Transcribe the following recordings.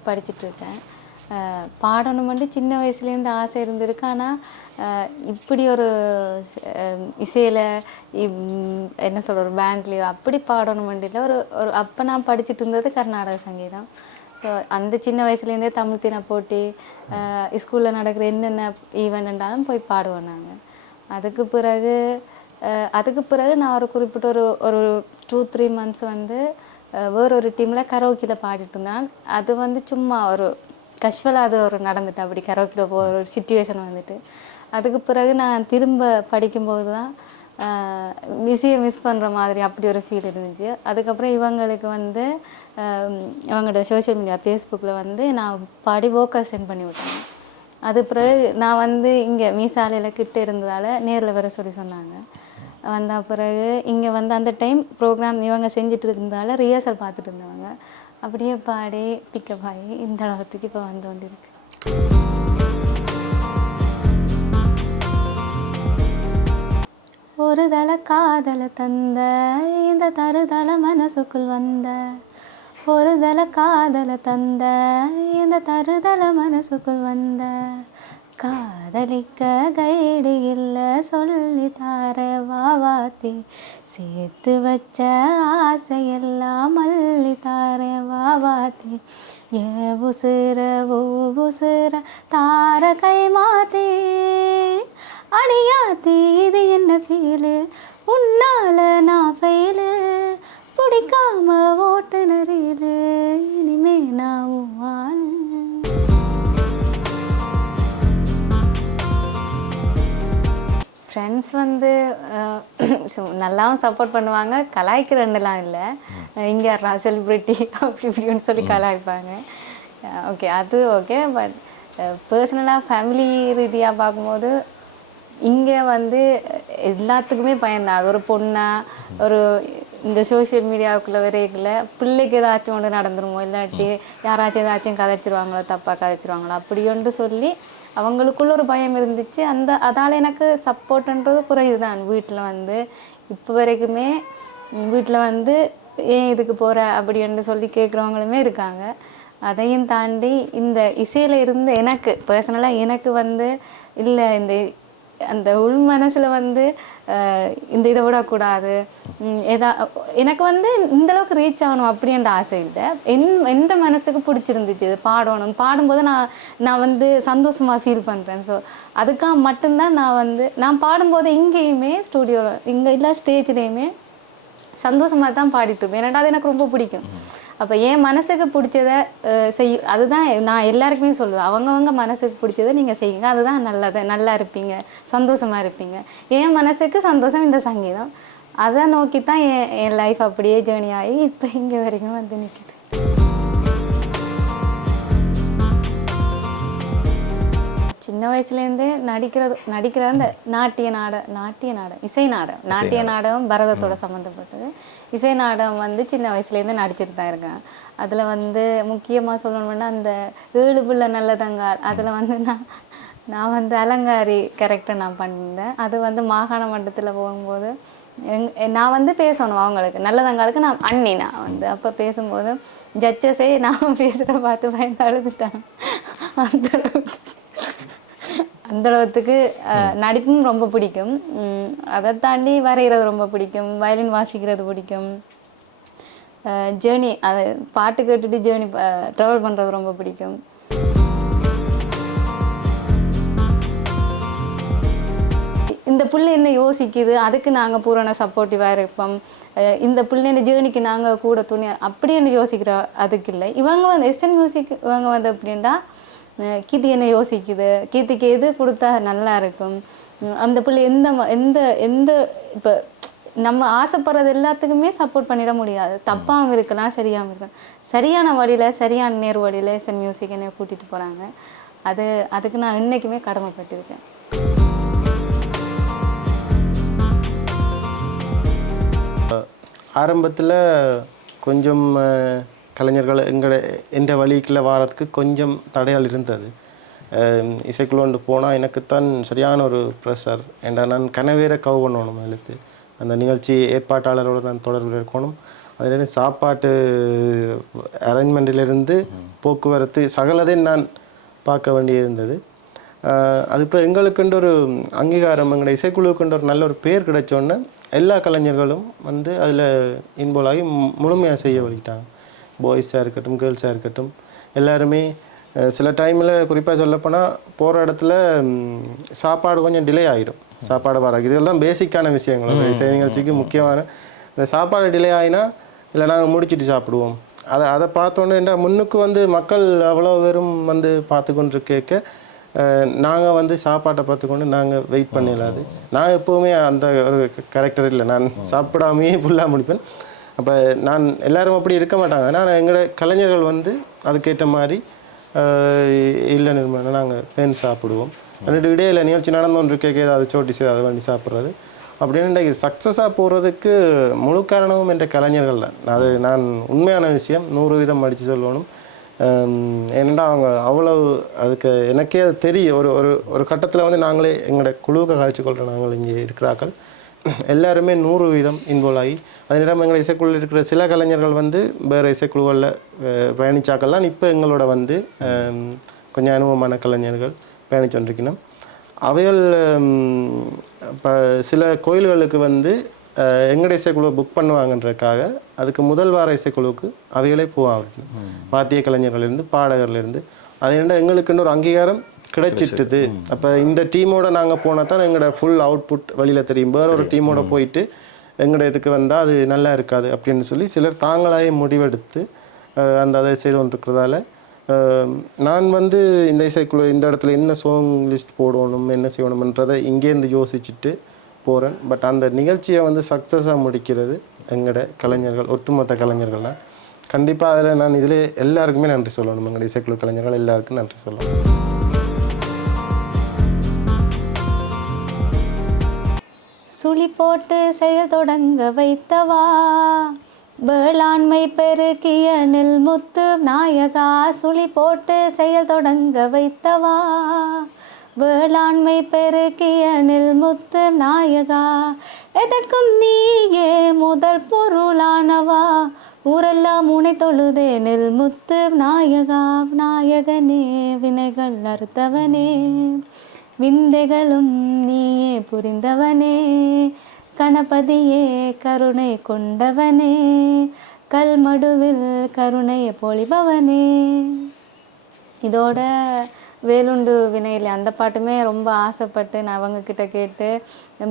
Music படிச்சுட்ருக்கேன். பாடணுமெண்டு சின்ன வயசுலேருந்து ஆசை இருந்திருக்கு. ஆனால் இப்படி ஒரு இசையில் என்ன சொல்கிற ஒரு பேண்ட்லேயோ அப்படி பாடணுமெண்டு இல்லை. ஒரு ஒரு அப்போ நான் படிச்சுட்டு இருந்தது கர்நாடக சங்கீதம். ஸோ அந்த சின்ன வயசுலேருந்தே தமிழ் தின போட்டி ஸ்கூலில் நடக்கிற என்னென்ன ஈவெண்ட் இருந்தாலும் போய் பாடுவோம் நாங்கள். அதுக்கு பிறகு நான் ஒரு குறிப்பிட்ட ஒரு ஒரு 2-3 மந்த்ஸ் வந்து வேறொரு டீமில் கரோக்கியில் பாடிட்டு இருந்தேன். அது வந்து சும்மா ஒரு கஷ்வலாக அது ஒரு நடந்துட்டு அப்படி கரோக்கியில் போகிற ஒரு சிச்சுவேஷன் வந்துட்டு. அதுக்கு பிறகு நான் திரும்ப படிக்கும்போது தான் மிஸ்ஸையை மிஸ் பண்ணுற மாதிரி அப்படி ஒரு ஃபீல் இருந்துச்சு. அதுக்கப்புறம் இவங்களுக்கு வந்து இவங்களோட சோஷியல் மீடியா ஃபேஸ்புக்கில் வந்து நான் பாடி வோக்கல் சென்ட் பண்ணி விட்டேன். அது பிறகு நான் வந்து இங்கே மீசாலையில் கிட்ட இருந்ததால் நேரில் வர சொன்னாங்க. வந்த பிறகு இங்கே வந்து அந்த டைம் ப்ரோக்ராம் இவங்க செஞ்சுட்டு இருந்ததால் ரிஹர்சல் பார்த்துட்டு இருந்தவங்க. அப்படியே பாடி பிக்கப் ஆகி இந்த அளவுக்கு இப்போ வந்து கொண்டிருக்கு. ஒரு தலை காதலை தந்த இந்த தருதலை மனசுக்குள் வந்த, ஒரு தலை காதலை தந்த இந்த தருதலை மனசுக்குள் வந்த, காதலிக்க கைடு இல்லை சொல்லி தார வாவாத்தி, சேர்த்து வச்ச ஆசையெல்லாம் மல்லி தார வாவாத்தி, ஏ உசுர ஓ உசுர தார கை மாத்தி, அடியாத்தி இது என்ன ஃபீலு உன்னால நான் ஃபெயிலு, பிடிக்காம ஓட்டுநரில் இனிமே நான் ஆளு. ஃப்ரெண்ட்ஸ் வந்து நல்லாவும் சப்போர்ட் பண்ணுவாங்க, கலாய்க்கிறதுலாம் இல்லை. இங்கே செலிப்ரிட்டி அப்படி இப்படின்னு சொல்லி கலாய்ப்பாங்க. ஓகே, அது ஓகே. பட் பர்சனலாக ஃபேமிலி ரீதியாக பார்க்கும்போது இங்கே வந்து எல்லாத்துக்குமே பயன்தான். அது ஒரு பொண்ணா ஒரு இந்த சோஷியல் மீடியாவுக்குள்ளே வரைக்குள்ள பிள்ளைக்கு ஏதாச்சும் ஒன்று நடந்துருமோ, இல்லாட்டி யாராச்சும் ஏதாச்சும் கதைச்சிருவாங்களோ, தப்பாக கதைச்சிருவாங்களோ அப்படின்ட்டு சொல்லி அவங்களுக்குள்ள ஒரு பயம் இருந்துச்சு. அதால் எனக்கு சப்போர்ட்டுன்றது குறைவு தான். வீட்டில் வந்து இப்போ வரைக்குமே வீட்டில் வந்து ஏன் இதுக்கு போகிற அப்படின்னு சொல்லி கேட்குறவங்களுமே இருக்காங்க. அதையும் தாண்டி இந்த இசையில் இருந்து எனக்கு பர்சனலாக எனக்கு வந்து இல்லை இந்த அந்த உள் மனசில் வந்து இந்த இதை விடக்கூடாது, எனக்கு வந்து இந்தளவுக்கு ரீச் ஆகணும் அப்படின்ற ஆசை இல்லை. எந்த மனசுக்கு பிடிச்சிருந்துச்சு இது பாடும்போது நான் வந்து சந்தோஷமாக ஃபீல் பண்ணுறேன். ஸோ அதுக்காக மட்டும்தான் நான் பாடும்போது இங்கேயுமே ஸ்டூடியோவில் இங்கே இல்லை ஸ்டேஜ்லேயுமே சந்தோஷமாக தான் பாடிட்டுருப்பேன். ஏன்னா அது எனக்கு ரொம்ப பிடிக்கும். அப்போ என் மனசுக்கு பிடிச்சதை அதுதான் நான் எல்லாருக்குமே சொல்லுவேன். அவங்கவுங்க மனசுக்கு பிடிச்சதை நீங்கள் செய்யுங்க, அதுதான் நல்லது, நல்லா இருப்பீங்க, சந்தோஷமாக இருப்பீங்க. என் மனசுக்கு சந்தோஷம் இந்த சங்கீதம், அதை நோக்கி தான் என் லைஃப் அப்படியே ஜேர்னி ஆகி இப்போ இங்கே வரைக்கும் வந்து நிற்கிது. சின்ன வயசுலேருந்தே நடிக்கிறது அந்த நாட்டிய நாடகம், இசை நாடகம், நாட்டிய நாடகம் பரதத்தோட சம்மந்தப்பட்டது. இசை நாடகம் வந்து சின்ன வயசுலேருந்து நடிச்சுட்டு தான் இருக்கேன். அதில் வந்து முக்கியமாக சொல்லணும்னா அந்த 7 பிள்ளை நல்லதங்காள், அதில் வந்து நான் வந்து அலங்காரி கேரக்டர் நான் பண்ணியிருந்தேன். அது வந்து மாகாண மட்டத்தில் போகும்போது நான் வந்து பேசணும் அவங்களுக்கு, நல்லதங்காளுக்கு நான் அண்ணி. நான் வந்து அப்போ பேசும்போது ஜட்ஜஸே நான் பேசுகிற பார்த்து பயந்து அழுதுட்டாங்க. அந்த அளவுக்கு நடிப்பும் ரொம்ப பிடிக்கும். அதை தாண்டி வரைகிறது ரொம்ப பிடிக்கும், வயலின் வாசிக்கிறது பிடிக்கும், ஜேர்னி அதை பாட்டு கேட்டுட்டு ஜேர்னி ட்ராவல் பண்ணுறது ரொம்ப பிடிக்கும். இந்த பிள்ளை என்ன யோசிக்குது, அதுக்கு நாங்கள் பூரண சப்போர்ட்டிவாக இருப்போம். இந்த பிள்ளைங்க ஜேர்னிக்கு நாங்கள் கூட துணை அப்படின்னு யோசிக்கிற அதுக்கு இல்லை. இவங்க வந்து எஸ்என் மியூசிக் இவங்க வந்து அப்படின்னா கீர்த்தி என்ன யோசிக்குது, கீர்த்திக்கு எது கொடுத்தா நல்லா இருக்கும், அந்த பிள்ளை எந்த இப்போ நம்ம ஆசைப்படுறது எல்லாத்துக்குமே சப்போர்ட் பண்ணிட முடியாது. தப்பாகவும் இருக்கலாம், சரியாகவும் இருக்கலாம். சரியான வழியில், சரியான நேர் வழியில் எஸ்என் மியூசிக் என்னை கூட்டிகிட்டு போகிறாங்க. அதுக்கு நான் இன்றைக்குமே கடமைப்பட்டிருக்கேன். ஆரம்பத்தில் கொஞ்சம் கலைஞர்கள் எந்த வழிக்குள்ளே வாரத்துக்கு கொஞ்சம் தடையால் இருந்தது. இசைக்குள்ளே போனால் எனக்குத்தான் சரியான ஒரு ப்ரெஷர். நான் கனவேற கவு பண்ணணும் எழுத்து. அந்த நிகழ்ச்சி ஏற்பாட்டாளரோடு நான் தொடர்பில் இருக்கணும். அதில் சாப்பாட்டு அரேஞ்ச்மெண்ட்டிலிருந்து போக்குவரத்து சகலதையும் நான் பார்க்க வேண்டியது இருந்தது. அதுக்கப்புறம் எங்களுக்குன்ற ஒரு அங்கீகாரம், எங்களுடைய இசைக்குழுவுக்குன்ற ஒரு நல்ல ஒரு பேர் கிடைச்சோன்னே எல்லா கலைஞர்களும் வந்து அதில் இன்வால்வ் ஆகி முழுமையாக செய்ய வலிக்கிட்டாங்க. பாய்ஸாக இருக்கட்டும், கேர்ள்ஸாக இருக்கட்டும், எல்லாருமே. சில டைமில் குறிப்பாக சொல்லப்போனால் போகிற இடத்துல சாப்பாடு கொஞ்சம் டிலே ஆகிடும். சாப்பாடு வராது. இதெல்லாம் பேசிக்கான விஷயங்கள். இசை நிகழ்ச்சிக்கு முக்கியமான இந்த சாப்பாடு டிலே ஆகினா இல்லை நாங்கள் முடிச்சுட்டு சாப்பிடுவோம். அதை பார்த்தோன்னே என்ன முன்னுக்கு வந்து மக்கள் அவ்வளோ பேரும் வந்து பார்த்து கொண்டு கேட்க நாங்கள் வந்து சாப்பாட்டை பார்த்துக்கொண்டு நாங்கள் வெயிட் பண்ணிடலாது. நான் எப்போவுமே அந்த ஒரு கேரக்டர் இல்லை. நான் சாப்பிடாமையே ஃபுல்லாக முடிப்பேன். அப்போ நான் எல்லோரும் அப்படி இருக்க மாட்டாங்க. ஆனால் எங்களோட கலைஞர்கள் வந்து அதுக்கேற்ற மாதிரி இல்லை நிர்மலா நாங்கள் பேன் சாப்பிடுவோம். ரெண்டு இடையில நிகழ்ச்சி நடந்தோன்று கேட்க ஏதாவது சோட்டிச்சு அதை வேண்டி சாப்பிட்றது அப்படின்னு இன்றைக்கு சக்ஸஸாக போகிறதுக்கு முழு காரணமும் என்ற கலைஞர்கள் தான். அது நான் உண்மையான விஷயம் 100% அடித்து சொல்லணும். ஏன்னா அவங்க அவ்வளவு அதுக்கு எனக்கே அது தெரியும். ஒரு ஒரு ஒரு கட்டத்தில் வந்து நாங்களே எங்களோட குழுவுக்கு காய்ச்சி கொள்கிற நாங்கள் இங்கே இருக்கிறார்கள் எல்லாருமே 100% இன்வால்வ் ஆகி அதே நேரம் எங்களை இசைக்குழுவில் இருக்கிற சில கலைஞர்கள் வந்து வேறு இசைக்குழுவில் பயணிச்சாக்கள்லாம் இப்போ எங்களோட வந்து கொஞ்சம் அனுபவமான கலைஞர்கள் பயணிச்சொன்றிருக்கணும். அவைகள் இப்போ சில கோயில்களுக்கு வந்து எங்களுடைய இசைக்குழுவை புக் பண்ணுவாங்கன்றதுக்காக அதுக்கு முதல் வார இசைக்குழுவுக்கு அவைகளே போவாங்க. வாத்திய கலைஞர்கள்லேருந்து பாடகர்லேருந்து அது என்ன எங்களுக்குன்னு ஒரு அங்கீகாரம் கிடைச்சிட்டுது. அப்போ இந்த டீமோட நாங்கள் போனால் தான் எங்களோட ஃபுல் அவுட்புட் வெளியில் தெரியும். வேறு ஒரு டீமோட போயிட்டு எங்களோட இதுக்கு வந்தால் அது நல்லா இருக்காது அப்படின்னு சொல்லி சிலர் தாங்களாகவே முடிவெடுத்து அந்த அதை செய்து கொண்டிருக்கிறதால நான் வந்து இந்த இசைக்குழு இந்த இடத்துல என்ன சாங் லிஸ்ட் போடணும் என்ன செய்யணும்ன்றதை இங்கேருந்து யோசிச்சுட்டு போகிறேன். பட் அந்த நிகழ்ச்சியை வந்து சக்ஸஸாக முடிக்கிறது எங்களோட கலைஞர்கள், ஒட்டுமொத்த கலைஞர்கள் தான். கண்டிப்பாக அதில் நான் இதில் எல்லாருக்குமே நன்றி சொல்லணும். எங்களோட இசைக்குழு கலைஞர்கள் எல்லாருக்கும் நன்றி சொல்லணும். சுழி போட்டு செயல் தொடங்க வைத்தவா வேளாண்மை பெருக்கிய நெல் முத்து நாயகா. சுழி போட்டு செயல் தொடங்க வைத்தவா வேளாண்மை பெருக்கிய நெல் முத்து நாயகா. எதற்கும் நீயே முதல் பொருளானவா ஊரெல்லாம் முனை தொழுதே நெல் முத்து நாயகா. நாயகனே வினைகள் அறுத்தவனே விந்தைகளும் நீயே புரிந்தவனே கணபதியே கருணை கொண்டவனே கல்மடுவில் கருணையை பொழிபவனே. இதோட வேலுண்டு வினையில் அந்த பாட்டுமே ரொம்ப ஆசைப்பட்டு நான் அவங்கக்கிட்ட கேட்டு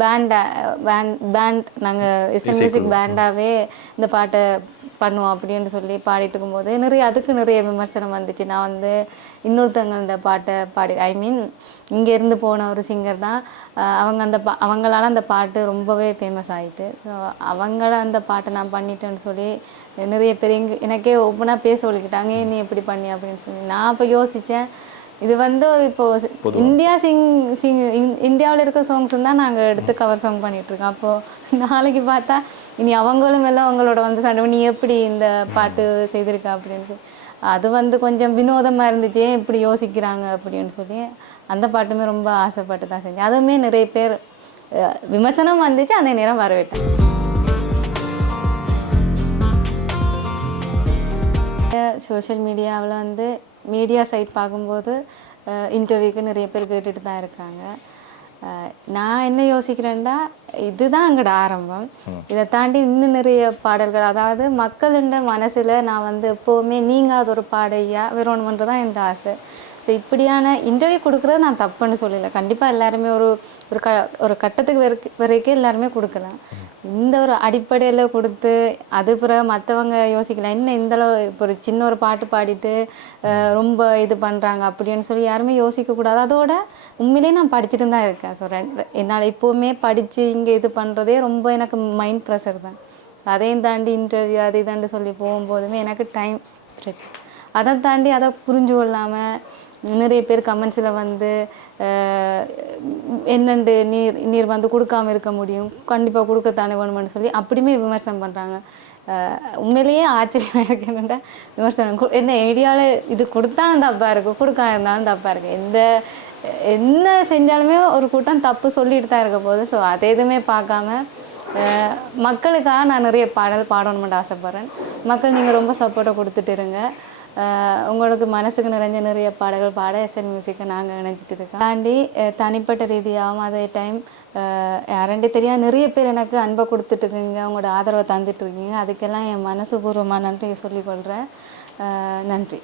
பேண்ட் நாங்கள் இசை மியூசிக் பேண்டாகவே இந்த பாட்டை பண்ணுவோம் அப்படின்னு சொல்லி பாடிட்டு இருக்கும்போது அதுக்கு நிறைய விமர்சனம் வந்துச்சு. நான் வந்து இன்னொருத்தவங்களோட பாட்டை இங்கேருந்து போன ஒரு சிங்கர் தான் அவங்க அவங்களால அந்த பாட்டு ரொம்பவே ஃபேமஸ் ஆகிட்டு. ஸோ அவங்கள அந்த பாட்டை நான் பண்ணிட்டேன்னு சொல்லி நிறைய பேர் எனக்கே ஓப்பனாக பேச சொல்லிக்கிட்டாங்க, நீ எப்படி பண்ணி அப்படின்னு சொல்லி. நான் அப்போ யோசித்தேன், இது வந்து ஒரு இப்போது இந்தியாவில் இருக்க சாங்ஸ் தான் நாங்கள் எடுத்து கவர் சாங் பண்ணிகிட்ருக்கோம். அப்போது நாளைக்கு பார்த்தா இனி அவங்களும் எல்லாம் அவங்களோட வந்து சண்டை நீ எப்படி இந்த பாட்டு செய்திருக்க அப்படின்னு சொல்லி அது வந்து கொஞ்சம் வினோதமாக இருந்துச்சு. ஏன் இப்படி யோசிக்கிறாங்க அப்படின்னு சொல்லி அந்த பாட்டுமே ரொம்ப ஆசைப்பட்டு தான் செஞ்சேன். அதுவுமே நிறைய பேர் விமர்சனம் வந்துச்சு, அந்த நேரம் வரவேட்டேன். சோஷியல் மீடியாவில் வந்து மீடியா சைட் பார்க்கும்போது இன்டர்வியூக்கு நிறைய பேர் கேட்டுட்டு தான் இருக்காங்க. நான் என்ன யோசிக்கிறேன்டா, இதுதான் எங்களோட ஆரம்பம். இதை தாண்டி இன்னும் நிறைய பாடல்கள், அதாவது மக்களுடைய மனசில் நான் வந்து எப்போவுமே நீங்காத ஒரு பாடையா வேறொன்றுன்றது தான் என் ஆசை. ஸோ இப்படியான இன்டர்வியூ கொடுக்குறது நான் தப்புன்னு சொல்லலை. கண்டிப்பாக எல்லாருமே ஒரு கட்டத்துக்கு வரைக்கும் எல்லாருமே கொடுக்கலாம். இந்த ஒரு அடிப்படையில் கொடுத்து அது பிறகு மற்றவங்க யோசிக்கலாம், இன்னும் இந்தளவு இப்போ ஒரு சின்ன ஒரு பாட்டு பாடிட்டு ரொம்ப இது பண்ணுறாங்க அப்படின்னு சொல்லி யாருமே யோசிக்கக்கூடாது. அதோட உண்மையிலேயே நான் படிச்சுட்டு தான் இருக்கேன். ஸோ என்னால் இப்போவுமே படித்து இங்கே இது பண்ணுறதே ரொம்ப எனக்கு மைண்ட் ப்ரெஷர் தான். அதையும் தாண்டி இன்டர்வியூ அதை தாண்டி சொல்லி போகும்போதுமே எனக்கு டைம் பிரச்சனை. அதை தாண்டி அதை புரிஞ்சு கொள்ளாமல் நிறைய பேர் கமெண்ட்ஸில் வந்து என்னண்டு நீர் வந்து கொடுக்காமல் இருக்க முடியும், கண்டிப்பாக கொடுக்கத்தானே வேணும்னு சொல்லி அப்படியுமே விமர்சனம் பண்ணுறாங்க. உண்மையிலேயே ஆச்சரியமாக இருக்கு. என்னென்னா விமர்சனம் என்ன ஏரியாவில் இது கொடுத்தாலும் தப்பாக இருக்கும், கொடுக்காம இருந்தாலும் தப்பாக இருக்குது. என்ன செஞ்சாலுமே ஒரு கூட்டம் தப்பு சொல்லிட்டு தான் இருக்க போகுது. ஸோ அதை எதுவுமே பார்க்காம மக்களுக்காக நான் நிறைய பாடல் பாடணும்னு ஆசைப்பட்றேன். மக்கள் நீங்கள் ரொம்ப சப்போர்ட்டை கொடுத்துட்டு இருங்க. உங்களுக்கு மனசுக்கு நிறைஞ்ச நிறைய பாடல்கள் பாட எஸ்என் மியூசிக்கை நாங்கள் இணைஞ்சிட்டு இருக்கோம். தாண்டி தனிப்பட்ட ரீதியாகவும் அதே டைம் யாரெண்டே தெரியாது நிறைய பேர் எனக்கு அன்பை கொடுத்துட்ருக்கீங்க, உங்களோட ஆதரவை தந்துட்டுருக்கீங்க. அதுக்கெல்லாம் என் மனசுபூர்வமாக நன்றி சொல்லிக்கொள்கிறேன். நன்றி.